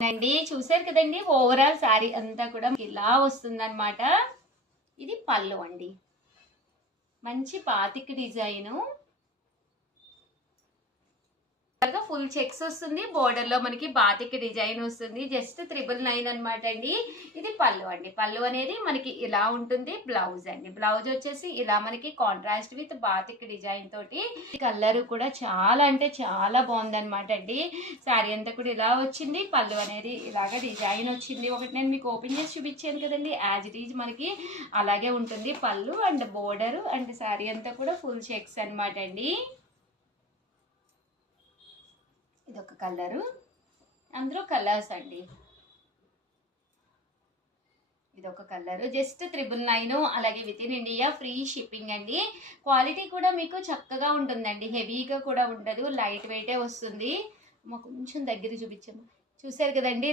అండి చూసారు కదండి, ఓవరాల్ శారీ అంతా కూడా ఇలా వస్తుందన్నమాట. ఇది పళ్ళు అండి, మంచి బాతిక్ డిజైను, ఫుల్ చెక్స్ వస్తుంది. బోర్డర్ లో మనకి బాతిక్ డిజైన్ వస్తుంది. జస్ట్ 999 అనమాట అండి. ఇది పళ్ళు అండి. పళ్ళు అనేది మనకి ఇలా ఉంటుంది. బ్లౌజ్ అండి, బ్లౌజ్ వచ్చేసి ఇలా మనకి కాంట్రాస్ట్ విత్ బాతిక్ డిజైన్ తోటి. కలర్ కూడా చాలా అంటే చాలా బాగుంది అనమాట అండి. శారీ అంతా కూడా ఇలా వచ్చింది. పళ్ళు అనేది ఇలాగ డిజైన్ వచ్చింది. ఒకటి నేను మీకు ఓపెన్ చేసి చూపించాను కదండి, యాజ్ ఇట్ ఈజ్ మనకి అలాగే ఉంటుంది. పళ్ళు అండ్ బోర్డర్ అండ్ శారీ అంతా కూడా ఫుల్ చెక్స్ అనమాట అండి. ఇదొక కలరు, అందులో కలర్స్ అండి. ఇదొక కలరు, జస్ట్ 999, అలాగే with in India free shipping అండి. క్వాలిటీ కూడా మీకు చక్కగా ఉంటుందండి, హెవీగా కూడా ఉండదు, లైట్ వెయిటే వస్తుంది. కొంచెం దగ్గర చూపించాము, చూసారు కదండి.